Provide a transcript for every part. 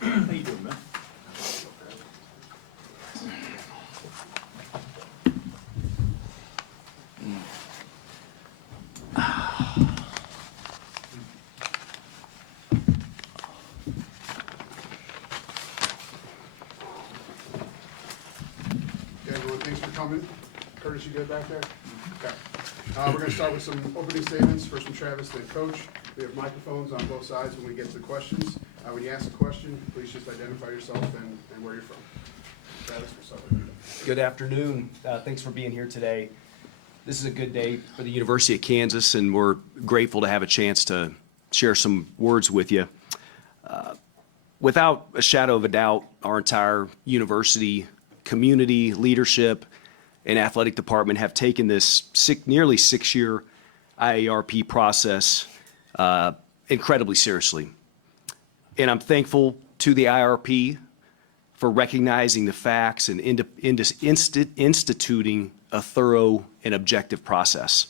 How you doing, man? Okay, everyone, thanks for coming. Curtis, you good back there? Okay. We're going to start with some opening statements, first from Travis, then Coach. We have microphones on both sides when we get to the questions. When you ask a question, please just identify yourself and where you're from. Travis, we'll start with you. Good afternoon. Thanks for being here today. This is a good day for the University of Kansas, and we're grateful to have a chance to share some words with you. Without a shadow of a doubt, our entire university, community, leadership, and athletic department have taken this nearly 6-year IARP process incredibly seriously. And I'm thankful to the IRP for recognizing the facts and instituting a thorough and objective process.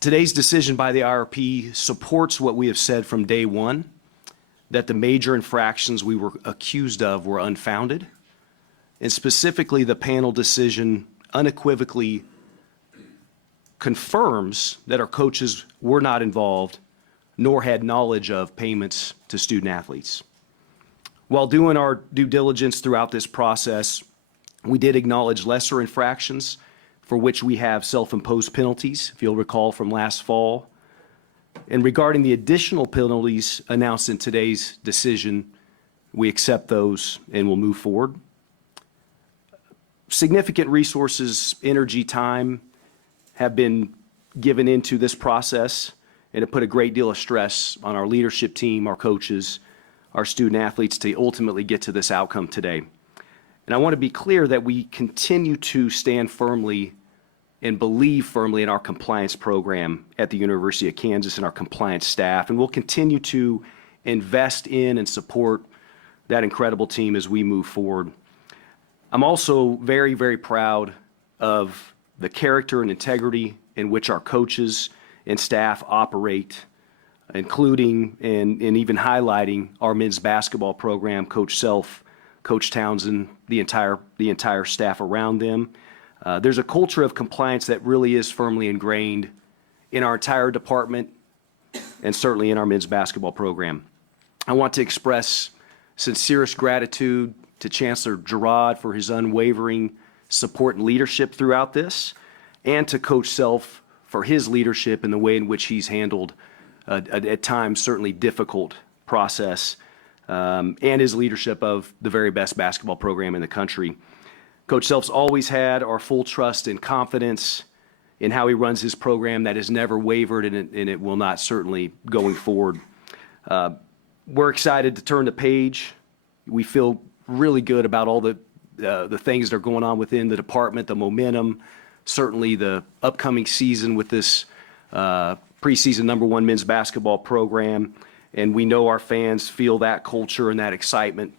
Today's decision by the IRP supports what we have said from day one, that the major infractions we were accused of were unfounded, and specifically the panel decision unequivocally confirms that our coaches were not involved nor had knowledge of payments to student athletes. While doing our due diligence throughout this process, we did acknowledge lesser infractions for which we have self-imposed penalties, if you'll recall from last fall. And regarding the additional penalties announced in today's decision, we accept those and will move forward. Significant resources, energy, time have been given into this process, and it put a great deal of stress on our leadership team, our coaches, our student athletes to ultimately get to this outcome today. And I want to be clear that we continue to stand firmly and believe firmly in our compliance program at the University of Kansas and our compliance staff, and we'll continue to invest in and support that incredible team as we move forward. I'm also very, very proud of the character and integrity in which our coaches and staff operate, including and even highlighting our men's basketball program, Coach Self, Coach Townsend, the entire staff around them. There's a culture of compliance that really is firmly ingrained in our entire department and certainly in our men's basketball program. I want to express sincerest gratitude to Chancellor Girard for his unwavering support and leadership throughout this, and to Coach Self for his leadership and the way in which he's handled at times certainly difficult process, and his leadership of the very best basketball program in the country. Coach Self's always had our full trust and confidence in how he runs his program. That has never wavered, and it will not certainly going forward. We're excited to turn the page. We feel really good about all the things that are going on within the department, the momentum, certainly the upcoming season with this preseason #1 men's basketball program. And we know our fans feel that culture and that excitement.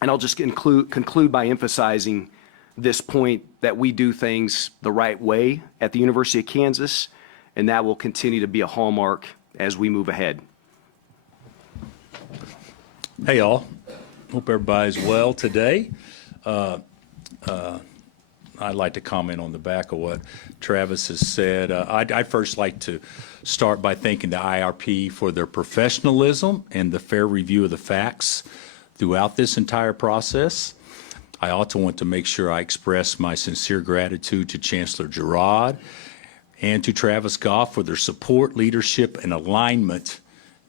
And I'll just conclude by emphasizing this point that we do things the right way at the University of Kansas, and that will continue to be a hallmark as we move ahead. Hey, all. Hope everybody's well today. I'd like to comment on the back of what Travis has said. I'd first like to start by thanking the IRP for their professionalism and the fair review of the facts throughout this entire process. I also want to make sure I express my sincere gratitude to Chancellor Girard and to Travis Goff for their support, leadership, and alignment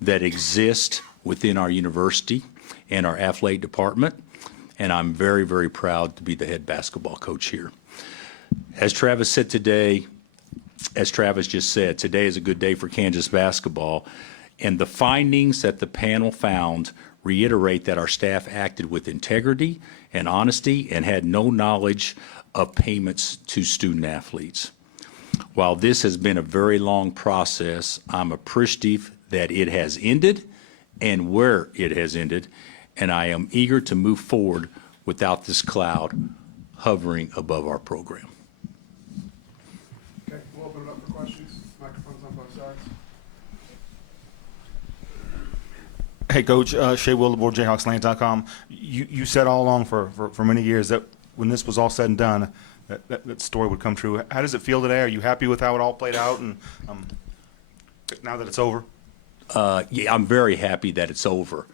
that exist within our university and our athletic department. And I'm very, very proud to be the head basketball coach here. As Travis said today, as Travis just said, today is a good day for Kansas basketball. And the findings that the panel found reiterate that our staff acted with integrity and honesty and had no knowledge of payments to student athletes. While this has been a very long process, I'm appreciative that it has ended and where it has ended, and I am eager to move forward without this cloud hovering above our program. Okay, we'll open it up for questions. Microphones on both sides. Hey, Coach, Shea Willibor, JayhawksLand.com. You said all along for many years that when this was all said and done, that story would come true. How does it feel today? Are you happy with how it all played out, and now that it's over? Yeah, I'm very happy that it's over.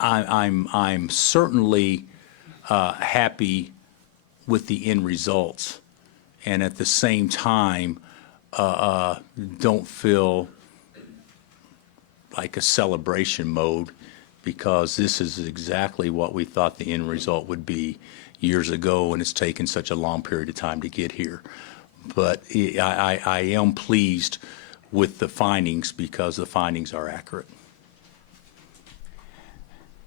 I'm certainly happy with the end results, and at the same time, don't feel like a celebration mode, because this is exactly what we thought the end result would be years ago, and it's taken such a long period of time to get here. But I am pleased with the findings, because the findings are accurate.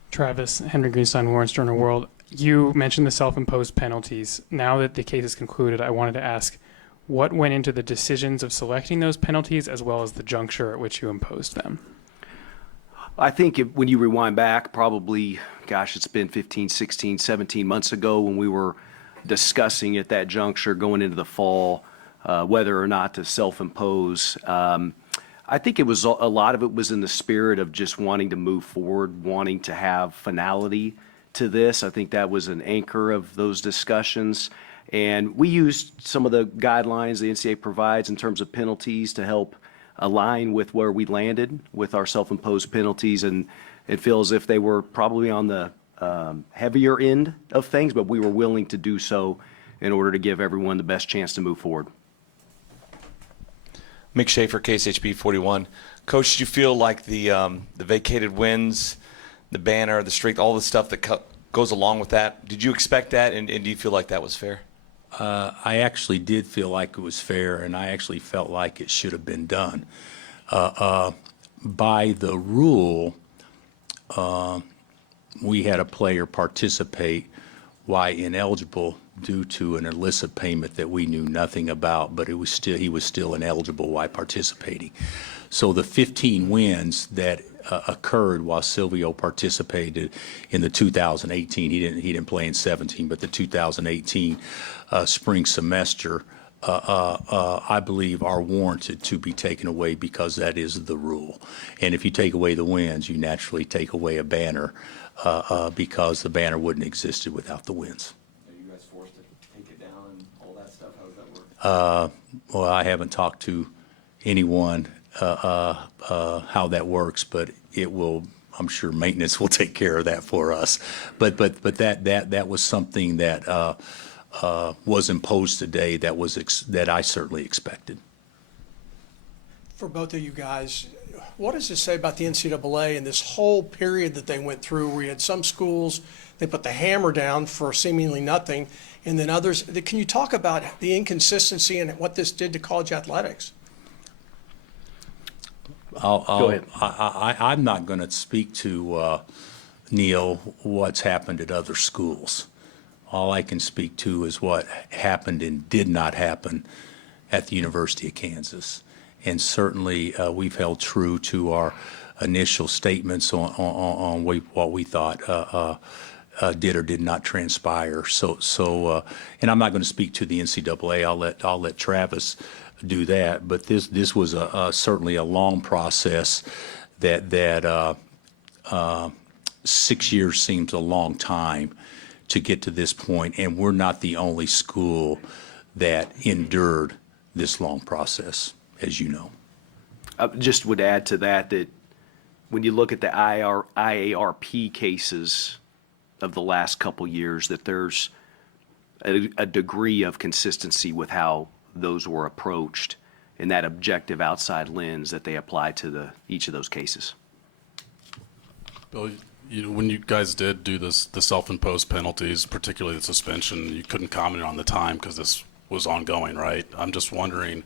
Travis, Henry Greenstein, Warren Sterner World. You mentioned the self-imposed penalties. Now that the case is concluded, I wanted to ask, what went into the decisions of selecting those penalties, as well as the juncture at which you imposed them? I think when you rewind back, probably, gosh, it's been 15, 16, 17 months ago when we were discussing at that juncture going into the fall, whether or not to self-impose. I think it was a lot of it was in the spirit of just wanting to move forward, wanting to have finality to this. I think that was an anchor of those discussions. And we used some of the guidelines the NCAA provides in terms of penalties to help align with where we landed with our self-imposed penalties. And it feels as if they were probably on the heavier end of things, but we were willing to do so in order to give everyone the best chance to move forward. Mick Schaefer, KSHB 41. Coach, did you feel like the vacated wins, the banner, the streak, all the stuff that goes along with that, did you expect that, and do you feel like that was fair? I actually did feel like it was fair, and I actually felt like it should have been done. By the rule, we had a player participate while ineligible due to an illicit payment that we knew nothing about, but he was still ineligible while participating. So the 15 wins that occurred while Silvio participated in the 2018, he didn't play in 17, but the 2018 spring semester, I believe are warranted to be taken away, because that is the rule. And if you take away the wins, you naturally take away a banner, because the banner wouldn't have existed without the wins. Are you guys forced to take it down and all that stuff? How does that work? Well, I haven't talked to anyone how that works, but it will. I'm sure maintenance will take care of that for us. But that was something that was imposed today. That I certainly expected. For both of you guys, what does this say about the NCAA and this whole period that they went through, where you had some schools, they put the hammer down for seemingly nothing, and then others? Can you talk about the inconsistency and what this did to college athletics? Go ahead. I'm not going to speak to, Neil, what's happened at other schools. All I can speak to is what happened and did not happen at the University of Kansas. And certainly we've held true to our initial statements on what we thought did or did not transpire. So and I'm not going to speak to the NCAA. I'll let Travis do that. But this was certainly a long process. That 6 years seems a long time to get to this point, and we're not the only school that endured this long process, as you know. I just would add to that when you look at the IARP cases of the last couple years, that there's a degree of consistency with how those were approached and that objective outside lens that they apply to each of those cases. Bill, when you guys did do the self-imposed penalties, particularly the suspension, you couldn't comment on the time because this was ongoing, right? I'm just wondering,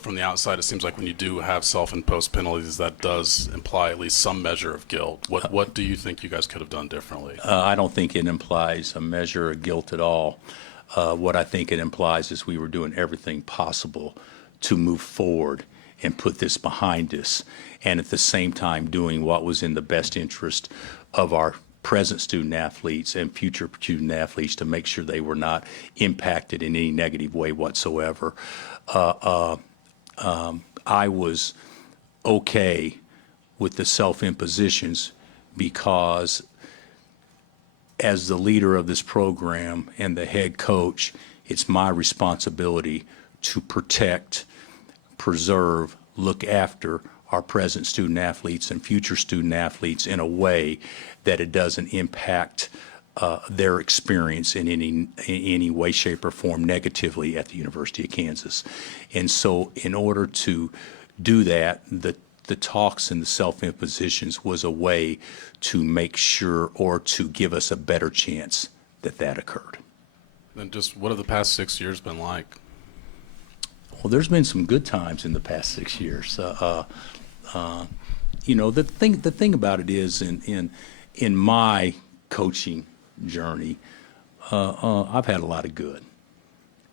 from the outside, it seems like when you do have self-imposed penalties, that does imply at least some measure of guilt. What do you think you guys could have done differently? I don't think it implies a measure of guilt at all. What I think it implies is we were doing everything possible to move forward and put this behind us, and at the same time doing what was in the best interest of our present student athletes and future student athletes to make sure they were not impacted in any negative way whatsoever. I was okay with the self-impositions because as the leader of this program and the head coach, it's my responsibility to protect, preserve, look after our present student athletes and future student athletes in a way that it doesn't impact their experience in any way, shape, or form negatively at the University of Kansas. And so in order to do that, the talks and the self-impositions was a way to make sure or to give us a better chance that that occurred. Then just what have the past 6 years been like? Well, there's been some good times in the past 6 years. You know, the thing about it is in my coaching journey, I've had a lot of good,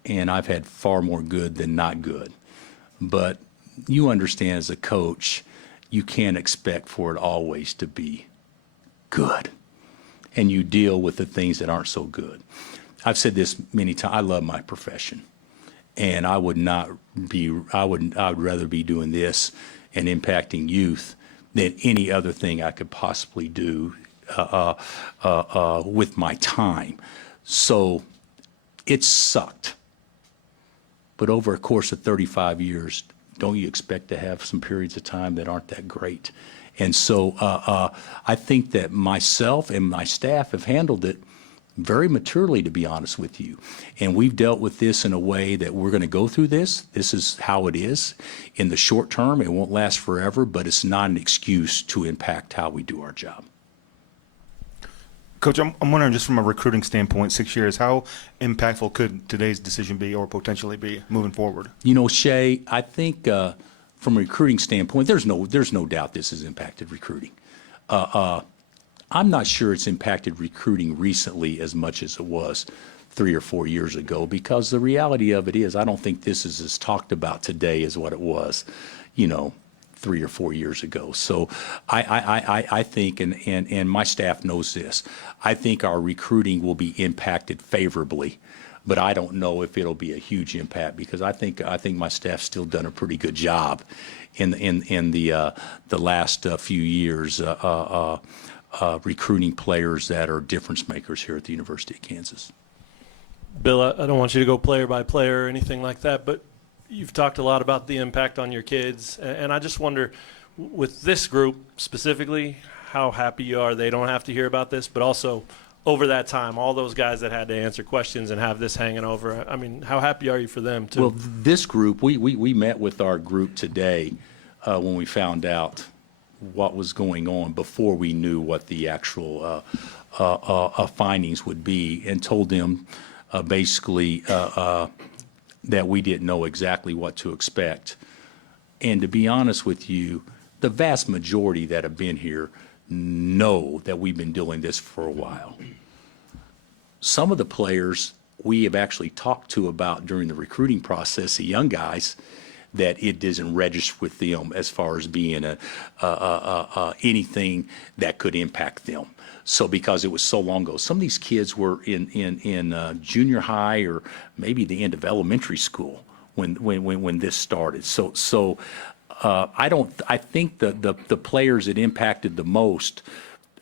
and I've had far more good than not good. But you understand, as a coach, you can't expect for it always to be good, and you deal with the things that aren't so good. I've said this many times. I love my profession, and I would rather be doing this and impacting youth than any other thing I could possibly do with my time. So it sucked. But over a course of 35 years, don't you expect to have some periods of time that aren't that great? And so I think that myself and my staff have handled it very maturely, to be honest with you. And we've dealt with this in a way that we're going to go through this. This is how it is. In the short term, it won't last forever, but it's not an excuse to impact how we do our job. Coach, I'm wondering, just from a recruiting standpoint, 6 years, how impactful could today's decision be or potentially be moving forward? You know, Shay, I think from a recruiting standpoint, there's no doubt this has impacted recruiting. I'm not sure it's impacted recruiting recently as much as it was 3 or 4 years ago, because the reality of it is I don't think this is as talked about today as what it was, 3 or 4 years ago. So I think, and my staff knows this, I think our recruiting will be impacted favorably, but I don't know if it'll be a huge impact, because I think my staff's still done a pretty good job in the last few years recruiting players that are difference makers here at the University of Kansas. Bill, I don't want you to go player by player or anything like that, but you've talked a lot about the impact on your kids, and I just wonder, with this group specifically, how happy you are they don't have to hear about this, but also over that time, all those guys that had to answer questions and have this hanging over, I mean, how happy are you for them too? Well, this group, we met with our group today when we found out what was going on before we knew what the actual findings would be, and told them basically that we didn't know exactly what to expect. And to be honest with you, the vast majority that have been here know that we've been doing this for a while. Some of the players we have actually talked to about during the recruiting process, the young guys, that it doesn't register with them as far as being anything that could impact them. So because it was so long ago, some of these kids were in junior high or maybe the end of elementary school when this started. So I think the players that impacted the most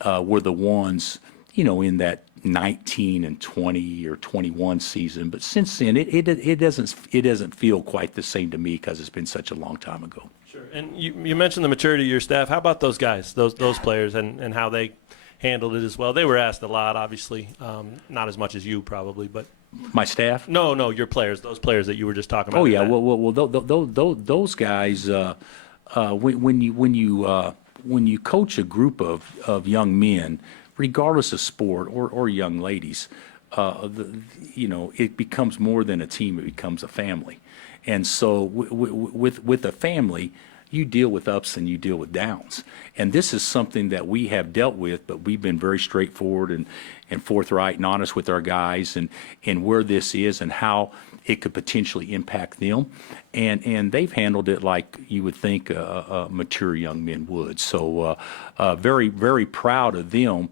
were the ones, in that 19 and 20 or 21 season. But since then, it doesn't feel quite the same to me, because it's been such a long time ago. Sure. And you mentioned the maturity of your staff. How about those guys, those players, and how they handled it as well? They were asked a lot, obviously, not as much as you probably, but My staff? no, your players, those players that you were just talking about. Oh yeah, well, those guys. When you coach a group of young men, regardless of sport or young ladies, it becomes more than a team. It becomes a family, and so with a family, you deal with ups and you deal with downs. And this is something that we have dealt with, but we've been very straightforward and forthright and honest with our guys and where this is and how it could potentially impact them. And they've handled it like you would think mature young men would. So very, very proud of them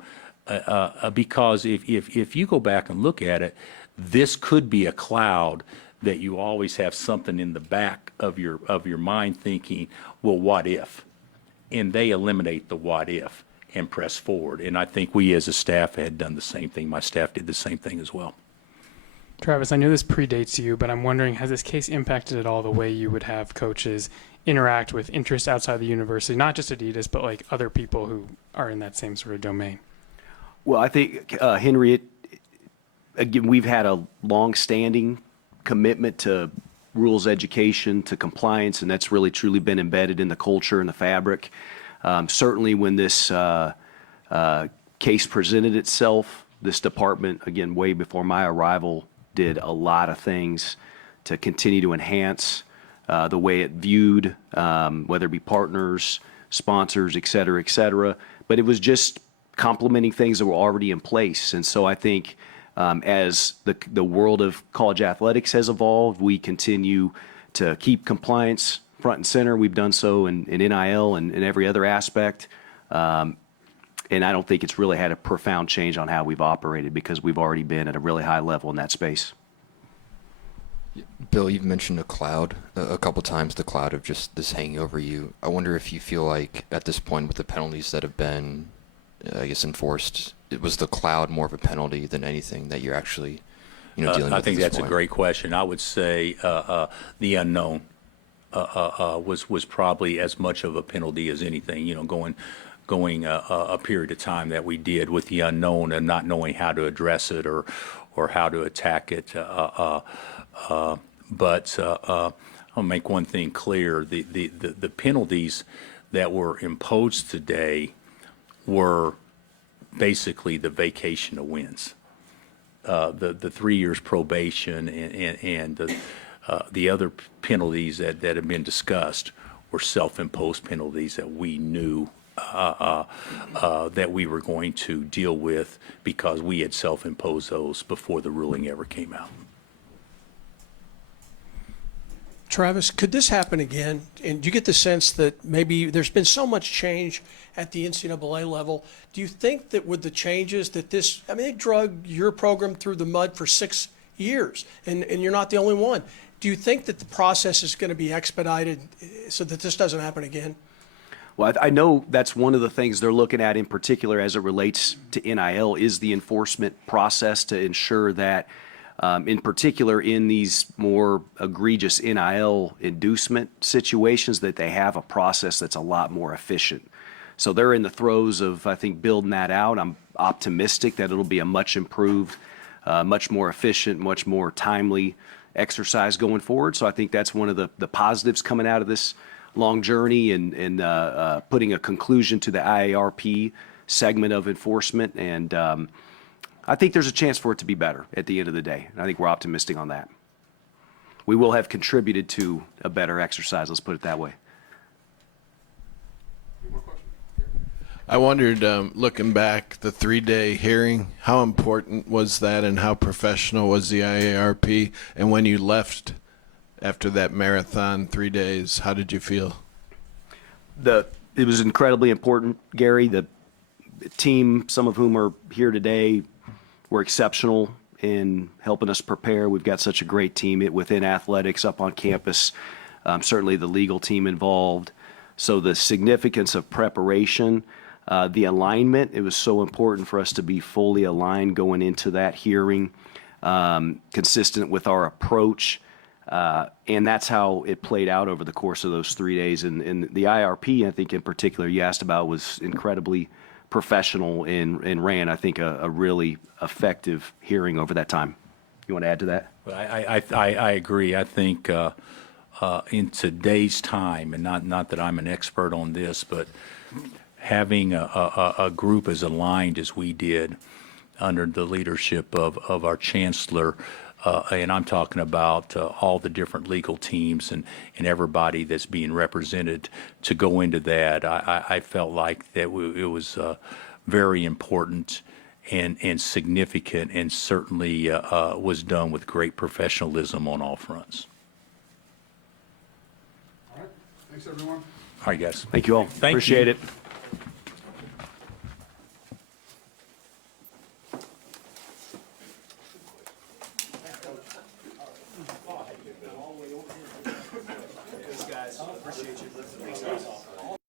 because if you go back and look at it, this could be a cloud that you always have something in the back your mind thinking, well, what if? And they eliminate the what if and press forward. And I think we as a staff had done the same thing. My staff did the same thing as well. Travis, I know this predates you, but I'm wondering, has this case impacted at all the way you would have coaches interact with interests outside the university, not just Adidas, but like other people who are in that same sort of domain? Well, I think, Henry, again, we've had a long-standing commitment to rules education, to compliance, and that's really truly been embedded in the culture and the fabric. Certainly when this case presented itself, this department, again, way before my arrival, did a lot of things to continue to enhance the way it viewed, whether it be partners, sponsors, et cetera, but it was just complementing things that were already in place. And so I think as the world of college athletics has evolved, we continue to keep compliance front and center. We've done so in NIL and in every other aspect. And I don't think it's really had a profound change on how we've operated because we've already been at a really high level in that space. Bill, you've mentioned a cloud a couple times, the cloud of just this hanging over you. I wonder if you feel like at this point with the penalties that have been, I guess, enforced, was the cloud more of a penalty than anything that you're actually, dealing with? I think at this that's point? a great question. I would say the unknown was probably as much of a penalty as anything. Going a period of time that we did with the unknown and not knowing how to address it or how to attack it. But I'll make one thing clear: the penalties that were imposed today were basically the vacation of wins. The 3 years probation and the other penalties that have been discussed were self-imposed penalties that we knew that we were going to deal with because we had self-imposed those before the ruling ever came out. Travis, could this happen again? And do you get the sense that maybe there's been so much change at the NCAA level? Do you think that with the changes that they drug your program through the mud for 6 years, and you're not the only one. Do you think that the process is going to be expedited so that this doesn't happen again? Well, I know that's one of the things they're looking at in particular as it relates to NIL is the enforcement process to ensure that, in particular in these more egregious NIL inducement situations, that they have a process that's a lot more efficient. So they're in the throes of, I think, building that out. I'm optimistic that it'll be a much improved, much more efficient, much more timely exercise going forward. So I think that's one of the positives coming out of this long journey and putting a conclusion to the IARP segment of enforcement. And I think there's a chance for it to be better at the end of the day. And I think we're optimistic on that. We will have contributed to a better exercise, let's put it that way. Any more questions? I wondered, looking back, the 3-day hearing, how important was that and how professional was the IARP? And when you left after that marathon 3 days, how did you feel? It was incredibly important, Gary. The team, some of whom are here today, were exceptional in helping us prepare. We've got such a great team within athletics up on campus, certainly the legal team involved. So the significance of preparation, the alignment, it was so important for us to be fully aligned going into that hearing, consistent with our approach. And that's how it played out over the course of those 3 days. And the IRP, I think in particular, you asked about, was incredibly professional and ran, I think, a really effective hearing over that time. You want to add to that? I agree. I think in today's time, and not that I'm an expert on this, but having a group as aligned as we did under the leadership of our chancellor, and I'm talking about all the different legal teams and everybody that's being represented to go into that. I felt like that it was very important and significant, and certainly was done with great professionalism on all fronts. All right. Thanks, everyone. All right, guys. Thank you all. Thank Appreciate you. it.